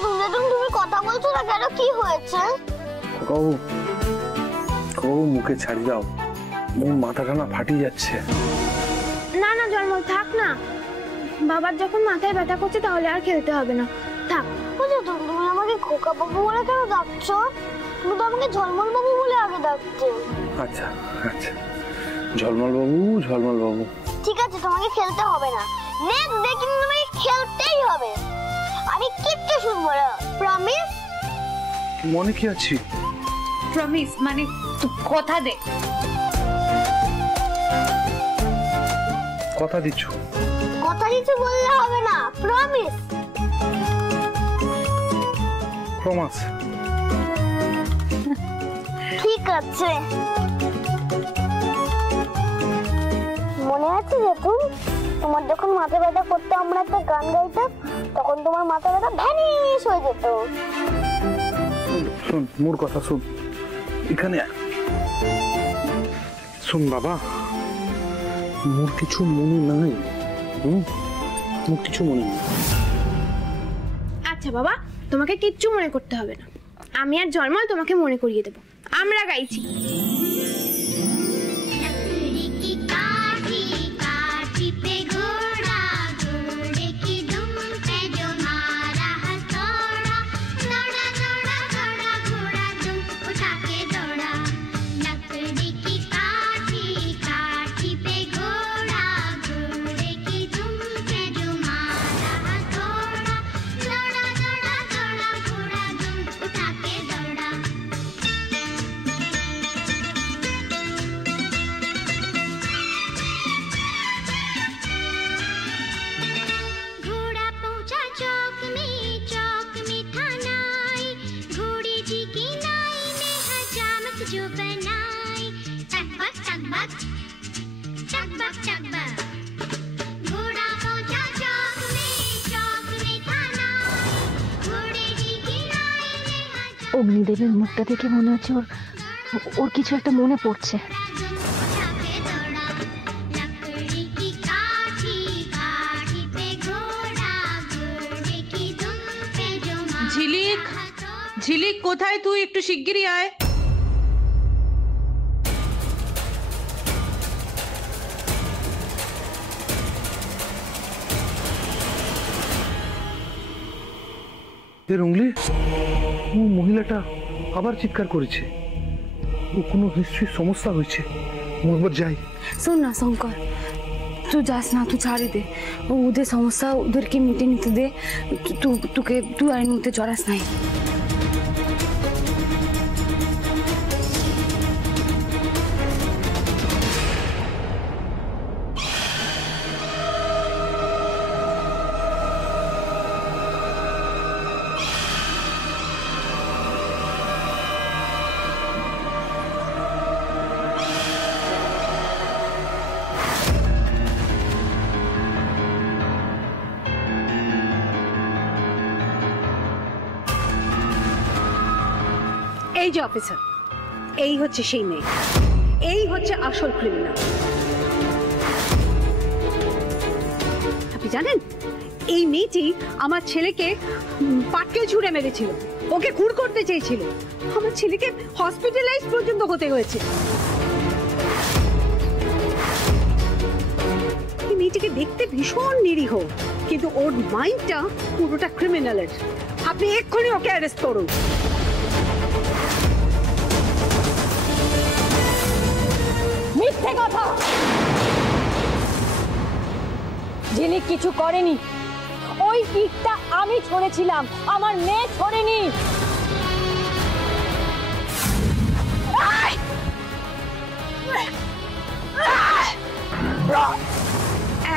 তুমি কথা বলছো না কেন? কি হয়েছে? মুখে ছাড়ি দাও, মাথাটা না ফাটিয়ে যাচ্ছে। না না জলমল, থাক না। বাবার যখন মাথায় ব্যথা করছে তাহলে আর খেলতে হবে না, থাক। তুমি আমাকে খোকা বাবু বলে কেন ডাকছো? তুমি তো আমাকে ঝলমল বাবু বলে আগে ডাকতে। আচ্ছা আচ্ছা, ঝলমল বাবু। ঠিক আছে, তোমাকে খেলতে হবে না। নেক্সট ডে কিন্তু তোমাকে খেলতেই হবে। আমি কিচ্ছু শুনবো না, প্রমিস? মনে কি আছে? প্রমিস মানে তুই কথা দে। কথা দিচ্ছ? কথা দিচ্ছ বললে হবে না, প্রমিস। প্রমিস। ঠিক আছে। মনে আছে যেতুন, তোমার যখন মাথা ব্যথা করতে আমরা একটা গান গাইতাম, তখন তোমার মাথা ব্যথা ভ্যানিশ হয়ে যেত। শুন মোর কথা, শুন এখানে শুন বাবা, মোর কিছু মনে নাই। মোর কিছু মনে নেই। আচ্ছা বাবা, তোমাকে কিচ্ছু মনে করতে হবে না। আমি আর জলমল তোমাকে মনে করিয়ে দেবো। আমরা গাইছি। অগ্নিদেবের মুখটা দেখে মনে হচ্ছে ওর কিছু একটা মনে পড়ছে। ঝিলিক, ঝিলিক কোথায় তুই? একটু শিগগিরই আয়। রুংলি, ও মহিলাটা আবার চিৎকার করেছে। ও কোনো নিশ্চয়ই সমস্যা হয়েছে। একবার যাই। শোন না শঙ্কর, তুই যাস না, তুই ছাড়ি দে। ওদের সমস্যা ওদেরকে মিটে নিতে দে। তুই আর মধ্যে জড়াস নাই। এই যে অফিসার, এই হচ্ছে সেই মেয়ে, এই হচ্ছে আসল ক্রিমিনাল। আপনি জানেন এই মেয়েটি আমার ছেলেকে পাটকেল ছুঁড়ে মেরেছিল, ওকে খুন করতে চেয়েছিল। আমার ছেলেকে হসপিটালাইজ পর্যন্ত হতে হয়েছে। এই মেয়েটিকে দেখতে ভীষণ নিরীহ, কিন্তু ওর মাইন্ডটা পুরোটা ক্রিমিনালের। আপনি এক্ষুনি ওকে অ্যারেস্ট করুন। মিথ্যে কথা, যিনি কিছু করেনি, ওই পিঠটা আমি ছড়েছিলাম, আমার মেয়ে ছড়েনি।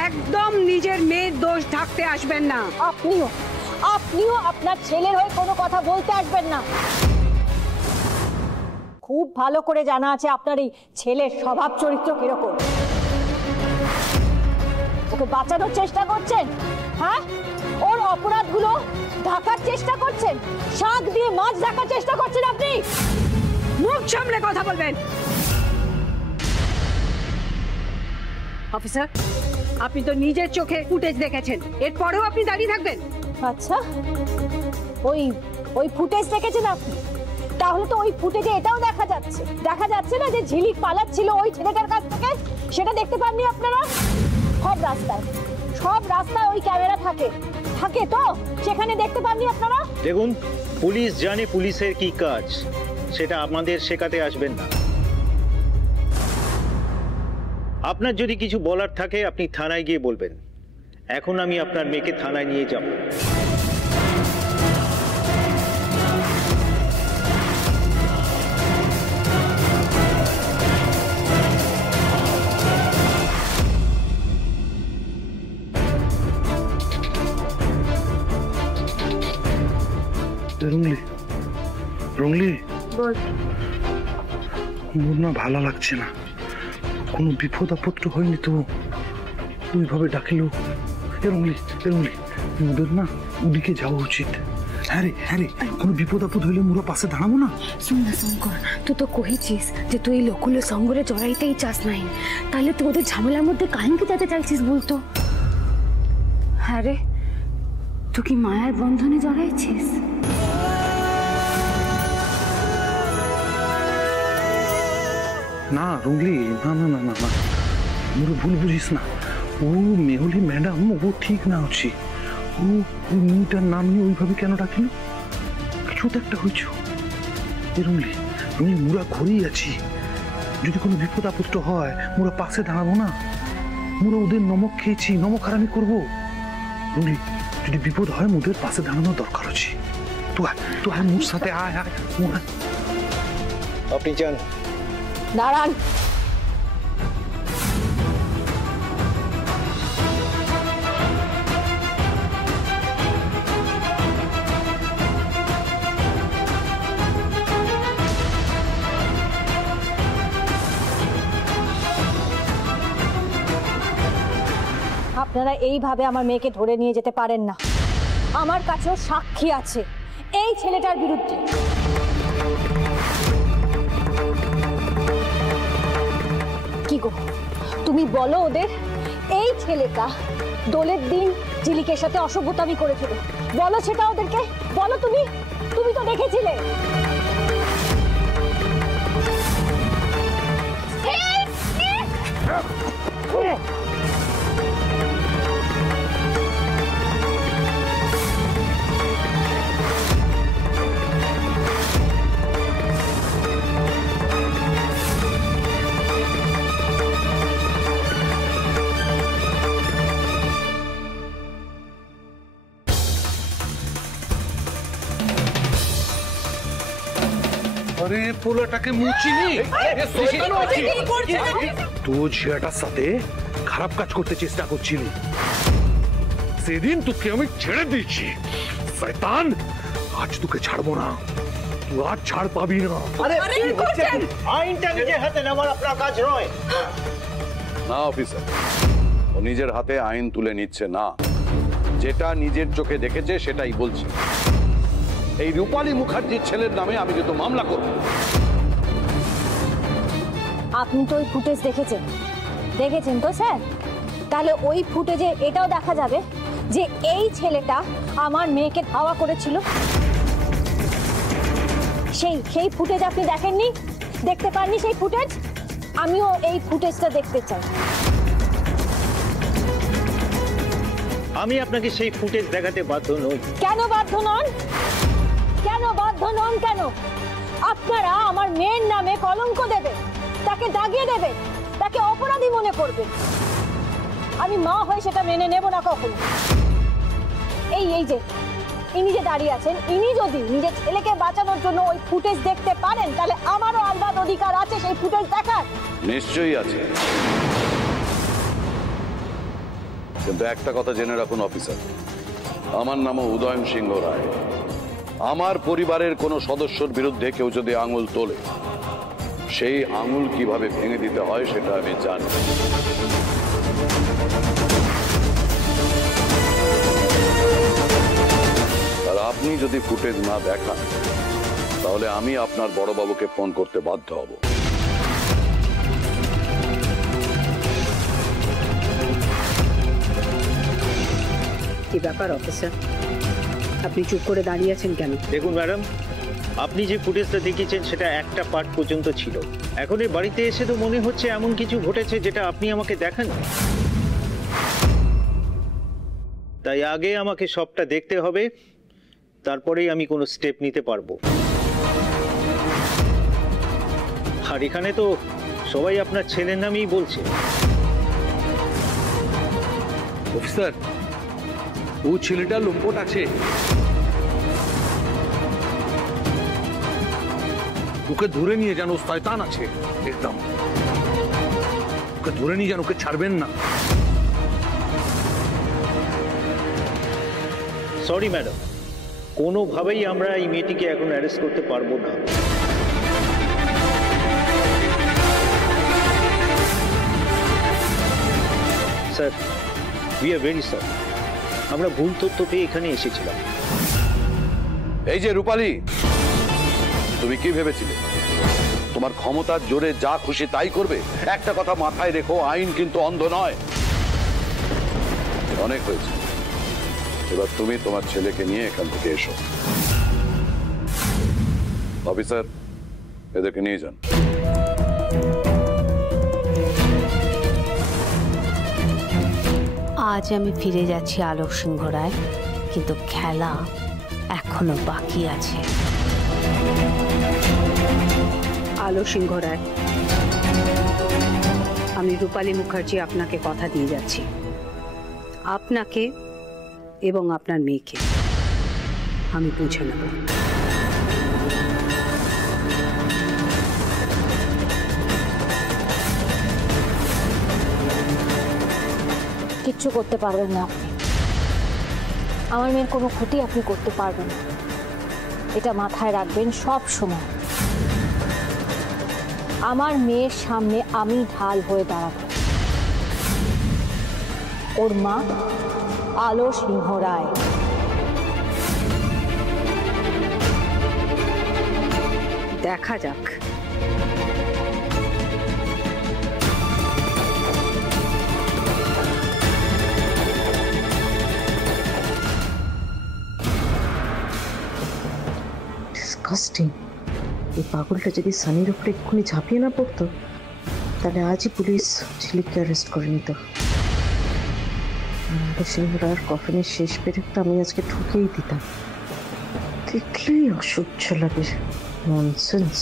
একদম নিজের মেয়ের দোষ ঢাকতে আসবেন না। আপনিও আপনার ছেলের হয়ে কোনো কথা বলতে আসবেন না। খুব ভালো করে জানা আছে আপনার এই ছেলের স্বভাব চরিত্র কিরকম। ওকে বাঁচানোর চেষ্টা করছেন, হ্যাঁ? ওর অপরাধগুলো ঢাকার চেষ্টা করছেন, শাক দিয়ে মাছ ঢাকার চেষ্টা করছেন আপনি। মুখ সামলে কথা বলবেন। অফিসার, আপনি তো নিজের চোখে ফুটেজ দেখেছেন, এরপরেও আপনি দাঁড়িয়ে থাকবেন? আচ্ছা, ওই ওই ফুটেজ দেখেছেন আপনি? তাহলে তো ওই ফুটেজে এটাও দেখা যাচ্ছে না যে ঝিলিক পালাচ্ছিল ওই ছেলেটার কাছ থেকে? সেটা দেখতে পাননি আপনারা? সব রাস্তায় ওই ক্যামেরা থাকে তো সেখানে দেখতে পাননি আপনারা? দেখুন, পুলিশ জানে পুলিশের কি কাজ, সেটা আমাদের শেখাতে আসবেন না। আপনার যদি কিছু বলার থাকে আপনি থানায় গিয়ে বলবেন। এখন আমি আপনার মেয়েকে থানায় নিয়ে যাব। রুংলি, মোর না ভালো লাগছে না। কোনো বিপদ আপদ হয়নি তো? ওইভাবে ডাকিল। রুংলি, মোদের না ওদিকে যাওয়া উচিত। হ্যাঁ রে, কোনো বিপদ আপদ হইলে মোরা পাশে দাঁড়াবো না? শুন না শঙ্কর, তুই তো কহেছিস যে তুই এই লোকগুলো সঙ্গরে জড়াইতেই চাস নাই, তাহলে তুই ওদের ঝামেলার মধ্যে কাহিনীকে যেতে চাইছিস বলতো? হ্যাঁ রে, তুই কি মায়ার বন্ধনে জড়াইছিস? না রুংলি, না, মোর ভুল বুঝিস না। ও মেহুলি ম্যাডাম, ও ঠিক না হচ্ছে। ও মেয়েটার নাম নিয়ে ওইভাবে কেন ডাকিল? কিছু তো একটা হয়েছ। রুংলি, মোরা ঘরেই আছি। যদি কোনো বিপদ আপদ হয় মোরা পাশে দাঁড়াবো না? মোরা ওদের নমক খেয়েছি, নমক হারামি করবো? রুংলি, যদি বিপদ হয় মোদের পাশে দাঁড়ানোর দরকার আছে। তুই মোর সাথে আয়। আপনি যান। দাঁড়ান। আপনারা এইভাবে আমার মেয়েকে ধরে নিয়ে যেতে পারেন না। আমার কাছেও সাক্ষী আছে এই ছেলেটার বিরুদ্ধে। কি গো, তুমি বলো ওদের এই ছেলেটা দোলের দিন ঝিলিকের সাথে অসভ্যতামি করেছিল? বলো সেটা ওদেরকে, বলো। তুমি তো দেখেছিলে। আরে পোলাটাকে মুচিনি তো ঝিয়াটার সাথে খারাপ কাজ করতে চেষ্টা করছিলি। সেদিন তোকে আমি ছেড়ে দিয়েছি শয়তান, আজ তোকে ছাড়বো না। তুই আজ ছাড় পাবি না। আইনটা নিজের হাতে নেওয়ার আপনার কাজ নয়। না অফিসার, ও নিজের হাতে আইন তুলে নিচ্ছে না। যেটা নিজের চোখে দেখেছে সেটাই বলছে। এই রূপালী মুখার্জির ছেলের নামে আমি কিন্তু মামলা করব। আপনি তো ওই ফুটেজ দেখেছেন তো স্যার? তাহলে ওই ফুটেজে এটাও দেখা যাবে যে এই ছেলেটা আমার মেয়েকে ধাওয়া করেছিল। সেই ফুটেজ আপনি দেখেননি, দেখতে পাননি সেই ফুটেজ? আমিও এই ফুটেজটা দেখতে চাই। আমি আপনাকে সেই ফুটেজ দেখাতে বাধ্য নই। কেন বাধ্য নন? কেন আপনারা আমার মেয়ের নামে কলঙ্ক দেবে, তাকে দাগিয়ে দেবে, তাকে অপরাধী মনে করবে? আমি মা হয়ে সেটা মেনে নেব না কখনো। এই যে ইনি যে দাঁড়িয়ে আছেন, ইনি যদি নিজের ছেলেকে বাঁচানোর জন্য ওই ফুটেজ দেখতে পারেন, তাহলে আমারও আলাদা অধিকার আছে সেই ফুটেজ দেখার। নিশ্চয়ই আছে, কিন্তু একটা কথা জেনে রাখুন অফিসার, আমার নামও উদয়ন সিংহ রায়। আমার পরিবারের কোনো সদস্যর বিরুদ্ধে কেউ যদি আঙুল তোলে, সেই আঙুল কিভাবে ভেঙে দিতে হয় সেটা আমি জানি। আর আপনি যদি ফুটেজ না দেখান, তাহলে আমি আপনার বড়বাবুকে ফোন করতে বাধ্য হব। ব্যাপার অফিসার, আপনি চুপ করে দাঁড়িয়ে আছেন কেন? দেখুন ম্যাডাম, আপনি যে ফুটেজটা দেখিয়েছেন সেটা একটা পার্ট পর্যন্ত ছিল। এখন এই বাড়িতে এসে তো মনে হচ্ছে এমন কিছু ঘটেছে যেটা আপনি আমাকে দেখান। তাই আগে আমাকে সবটা দেখতে হবে, তারপরেই আমি কোনো স্টেপ নিতে পারবো। আর এখানে তো সবাই আপনার ছেলের নামই বলছে। অফিসার, ও ছেলেটা লম্পট আছে, ওকে ধরে নিয়ে যান, ও শয়তান আছে একদম। ওকে ধরে নিয়ে যান, ওকে ছাড়বেন না। সরি ম্যাডাম, কোনোভাবেই আমরা এই মেয়েটিকে এখন অ্যারেস্ট করতে পারবো না। Sir, we are very sorry, আমরা ভুল তথ্য পেয়ে এখানে এসেছিলাম। এই যে রূপালী, তুমি কি ভেবেছিলে তোমার ক্ষমতার জোরে যা খুশি তাই করবে? একটা কথা মাথায় রেখো, আইন কিন্তু অন্ধ নয়। অনেক হয়েছে, এবার তুমি তোমার ছেলেকে নিয়ে এখান থেকে এসো। অফিসার, এদেরকে নিয়ে যান। আজ আমি ফিরে যাচ্ছি আলোক সিংহ রায়, কিন্তু খেলা এখনো বাকি আছে। আলো সিংহ রায়, আমি রূপালী মুখার্জি আপনাকে কথা দিয়ে যাচ্ছি, আপনাকে এবং আপনার মেয়েকে আমি বুঝে নেব। কিচ্ছু করতে পারবেন না আপনি, আমার মেয়ের কোনো ক্ষতি আপনি করতে পারবেন না, এটা মাথায় রাখবেন সব সময়। আমার মেয়ের সামনে আমি ঢাল হয়ে দাঁড়াবো, ওর মা আলো সিংহ রায়। দেখা যাক। ডিসকাস্টিং। এই পাগলটা যদি সানির উপরে এক্ষুনি ঝাঁপিয়ে না পড়তো, তাহলে আজই পুলিশ ঝিলিককে অ্যারেস্ট করে নিত। সিংহরার কফিনের শেষ পেরেকটা আমি আজকে ঠুকেই দিতাম। দেখলেই অসহ্য লাগে, ননসেন্স।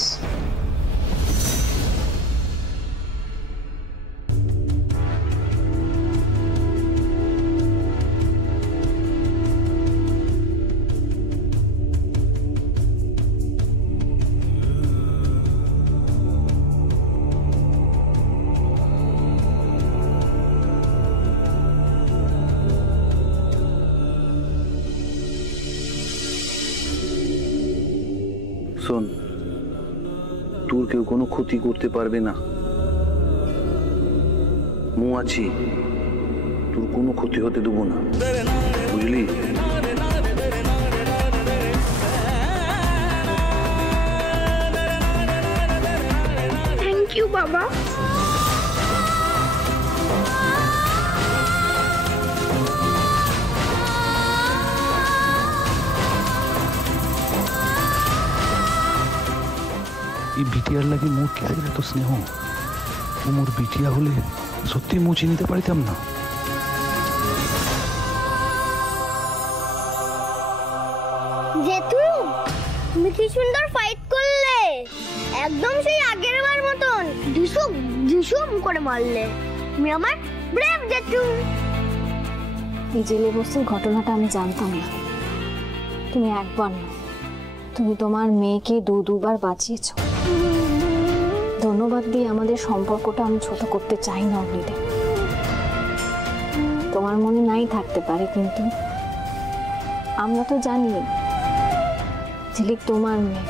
শোন, তোর কেউ কোনো ক্ষতি করতে পারবে না, মু আছি, তোর কোনো ক্ষতি হতে দেবো না, বুঝলি? থ্যাংক ইউ বাবা। এই বিটিয়ার লাগে মোর কিসের এত স্নেহ? ও মোর বিটিয়া হলে সত্যি মু চিনিতে পারিতাম না। জেঠু, তুমি কি সুন্দর ফাইট করলে, একদম সেই আগের বার মতন ঢিসুম ঢিসুম করে মারলে। তুমি আমার ব্রেভ জেঠু। এই জেলে বস্তির ঘটনাটা আমি জানতাম না। তুমি একবার না, তুমি তোমার মেয়েকে দুবার বাঁচিয়েছো। ধন্যবাদ দিয়ে আমাদের সম্পর্কটা আমি ছোট করতে চাই না অগ্নিদে। তোমার মনে নাই থাকতে পারে, কিন্তু আমরা তো জানি ঝিলিক তোমার মেয়ে,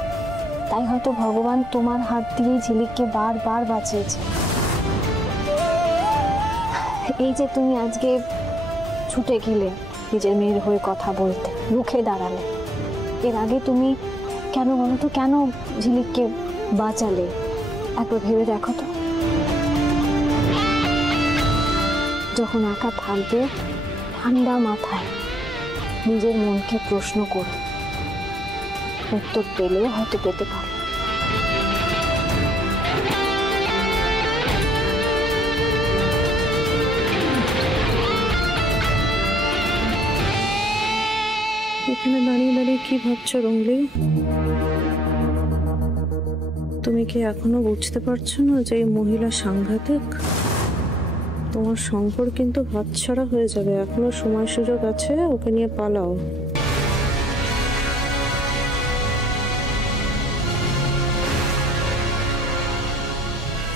তাই হয়তো ভগবান তোমার হাত দিয়ে ঝিলিককে বারবার বাঁচিয়েছে। এই যে তুমি আজকে ছুটে গেলে নিজের মেয়ের হয়ে কথা বলতে, রুখে দাঁড়ালে, এর আগে তুমি কেন বলো তো, কেন ঝিলিককে বাঁচালে? একবার ভেবে দেখো তো। যখন একা থাকবে ঠান্ডা মাথায় নিজের মনকে প্রশ্ন করো, উত্তর পেলেও হয়তো পেতে পারো। এখানে দাঁড়িয়ে দাঁড়িয়ে কি ভাবছো রুংলি? তুমি কি এখনো বুঝতে পারছো না যে এই মহিলা সাংঘাতিক? তোমার শঙ্কর কিন্তু হাতছাড়া হয়ে যাবে, এখনো সময় সুযোগ আছে, ওকে নিয়ে পালাও।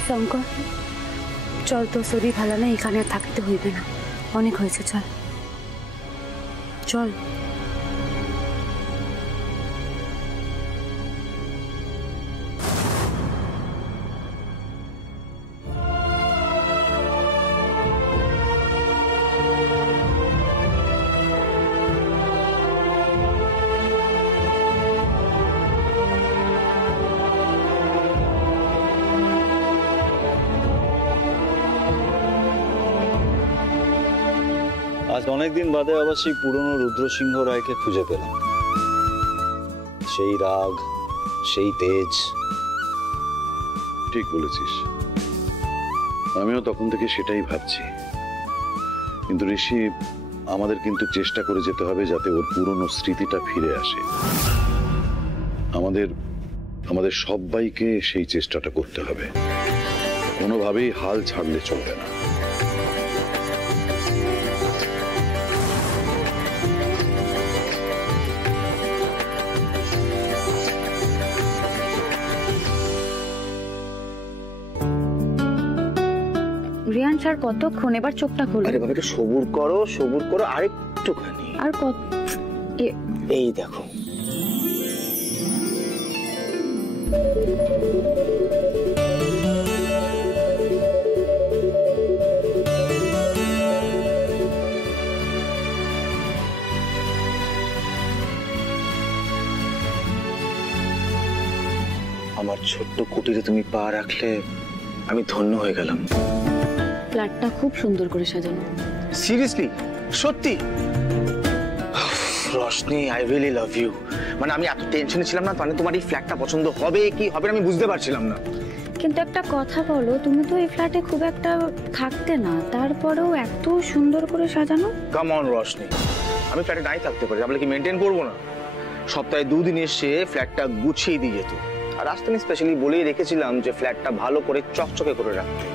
শঙ্কর চল, তো শরীর ভালো না, এখানে আর থাকতে হইবে না, অনেক হয়েছে, চল চল। আজ অনেকদিন বাদে আবার সেই পুরনো রুদ্রসিংহ রায়কে খুঁজে পেলাম। সেই রাগ, সেই তেজ। ঠিক বলেছিস, আমিও তখন থেকে সেটাই ভাবছি। কিন্তু ঋষি, আমাদের কিন্তু চেষ্টা করে যেতে হবে যাতে ওর পুরনো স্মৃতিটা ফিরে আসে। আমাদের সবাইকে সেই চেষ্টাটা করতে হবে, কোনোভাবেই হাল ছাড়লে চলবে না। রিয়ান স্যার কতক্ষণ, এবার চোখটা খোলো। আরে বাবা, একটু সবুর করো আরেকটুখানি। আর কত? এই দেখো, আমার ছোট্ট কুটিরে তুমি পা রাখলে আমি ধন্য হয়ে গেলাম। ফ্ল্যাটটা খুব সুন্দর করে সাজানো। সিরিয়াসলি? সত্যি? Roshni, I really love you. মানে আমি এত টেনশনে ছিলাম না, মানে তোমার এই ফ্ল্যাটটা পছন্দ হবে কি হবে না আমি বুঝতে পারছিলাম না। কিন্তু একটা কথা বলো, তুমি তো এই ফ্ল্যাটে খুব একটা থাকতে না, তারপরেও এত সুন্দর করে সাজানো। কাম অন রশনি, আমি ফ্ল্যাটে নাই থাকতে পারি, তাহলে কি মেনটেন করবো না? সপ্তাহে 2 দিন এসে ফ্ল্যাটটা গুছিয়ে দিয়ে যেত। আর আজ আমি স্পেশালি বলেই রেখেছিলাম যে ফ্ল্যাটটা ভালো করে চকচকে করে রাখতে,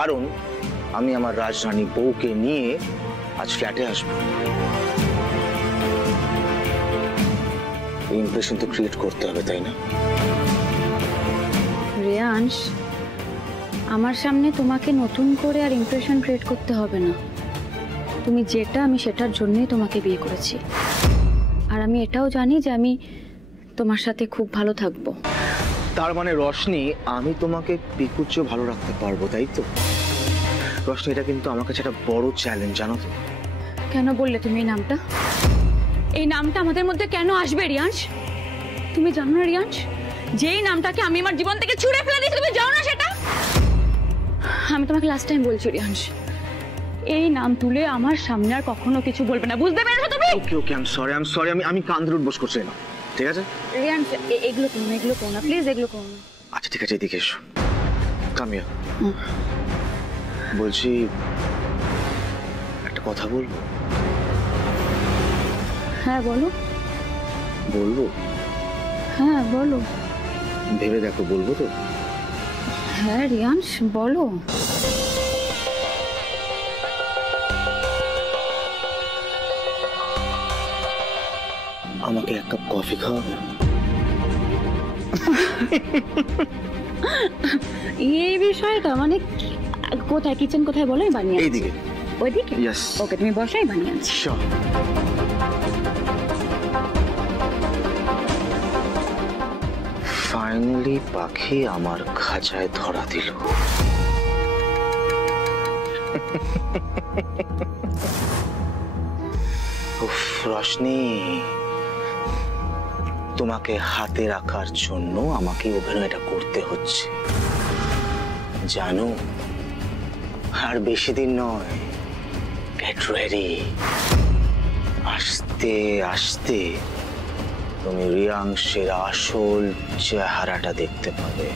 কারণ আমি আমার রাজরানী বউকে নিয়ে আজ ফ্ল্যাটে আসবো। ইমপ্রেশন তো ক্রিয়েট করতে হবে, তাই না? রিয়াংশ, আমার সামনে তোমাকে নতুন করে আর ইমপ্রেশন ক্রিয়েট করতে হবে না। তুমি যেটা, আমি সেটার জন্যই তোমাকে বিয়ে করেছি। আর আমি এটাও জানি যে আমি তোমার সাথে খুব ভালো থাকবো। তার মানে রশনি, আমি তোমাকে পিকুর চেয়েও ভালো রাখতে পারবো, তাই তো? রশনি, এটা কিন্তু আমার কাছে একটা বড় চ্যালেঞ্জ, জানো তো? কেন বললে তুমি এই নামটা? এই নামটা আমাদের মধ্যে কেন আসবে রিয়াংশ? তুমি জানো না রিয়াংশ, যেই নামটাকে আমি আমার জীবন থেকে ছুঁড়ে ফেলে দিয়েছি, তুমি জানো না সেটা? আমি তোমাকে লাস্ট টাইম বলছি রিয়াংশ, এই নাম তুলে আমার সামনে আর কখনো কিছু বলবে না, বুঝতে পেরেছো তুমি? ওকে ওকে, আই এম সরি, আমি কান্দের উঠবোস করছি না, ঠিক আছে? রিয়াংশ, এগুলো করো না প্লিজ, এগুলো করো না। আচ্ছা ঠিক আছে, এদিকে এসো, কামিয়া। বলছি, একটা কথা বলবো? হ্যাঁ বলো। বলবো? হ্যাঁ বলো। ভেবে দেখো, বলবো তো? হ্যাঁ রিয়াংশ, বলো। আমাকে 1 কাপ কফি খাওয়াবে? এই বিষয়টা মানে কোথায়, কিচেন কোথায় বলো, বানিয়ে এইদিকে। ওইদিকে? ইয়েস। ওকে, তুমি বসাই, বানিয়ে আনছি। ফাইনালি পাখি আমার খাঁচায় ধরা দিল। রশনি, তোমাকে হাতে রাখার জন্য আমাকে অভিনয়টা করতে হচ্ছে, জানো? আর বেশি দিন নয়, গেট রেডি। আস্তে আস্তে তুমি রিয়াংশের আসল চেহারাটা দেখতে পাবে।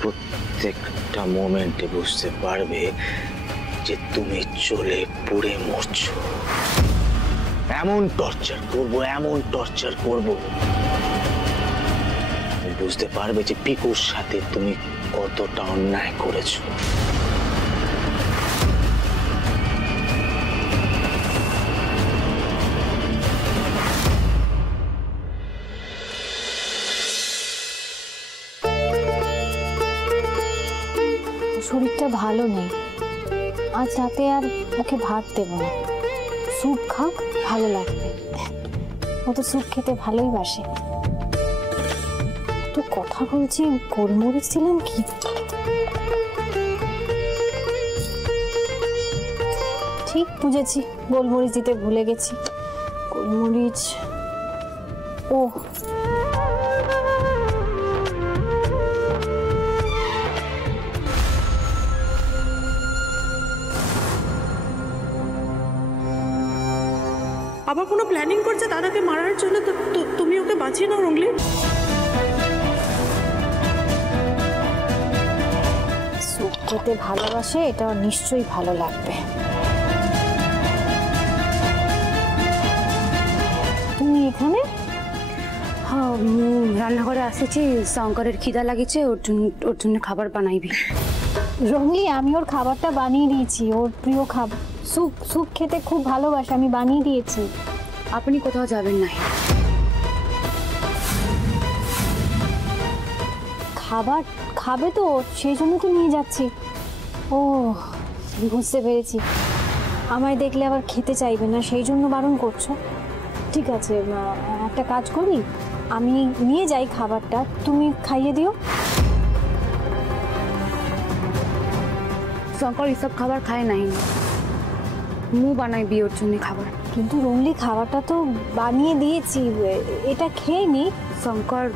প্রত্যেকটা মোমেন্টে বুঝতে পারবে যে তুমি চলে পুড়ে মরছো। এমন টর্চার করব বুঝতে পারবে যে পিকুর সাথে তুমি কতটা অন্যায় করেছো। শরীরটা ভালো নেই, আজ রাতে আর ওকে ভাত দেব না, স্যুপ খাক, ভালো লাগবে। ও তো স্যুপ খেতে ভালোই বাসে। তো কথা বলছি, গোলমরিচ দিলাম কি? ঠিক বুঝেছি, গোলমরিচ দিতে ভুলে গেছি। গোলমরিচ, ও আবার কোনো প্ল্যানিং করছে দাদাকে মারার জন্য, তো তুমি ওকে বাঁচিয়ে নাও রুংলি। স্যুপ খেতে ভালোবাসে, এটা নিশ্চয়ই ভালো লাগবে। তুমি এখানে? হ্যাঁ, রান্নাঘরে আসেছি, শঙ্করের খিদা লাগিছে, ওর জন্য খাবার বানাইবি। রঙলি, আমি ওর খাবারটা বানিয়ে দিয়েছি, ওর প্রিয় খাবার। স্যুপ খেতে খুব ভালোবাসে, আমি বানিয়ে দিয়েছি। আপনি কোথাও যাবেন না? খাবার খাবে তো, সেই জন্য তো নিয়ে যাচ্ছি। ও, বুঝতে পেরেছি, আমায় দেখলে আবার খেতে চাইবে না, সেই জন্য বারণ করছো। ঠিক আছে, একটা কাজ করি, আমি নিয়ে যাই খাবারটা, তুমি খাইয়ে দিও। শঙ্কর এসব খাবার খায় নাই, মু বানাইবি ওর জন্য খাবার। কিন্তু রঙলি, খাবারটা তো বানিয়ে দিয়েছি, এটা খেয়ে নি। শঙ্কর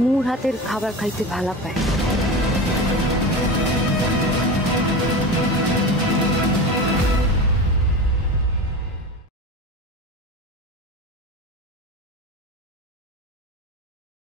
মুর হাতের খাবার খাইতে ভালো পায়।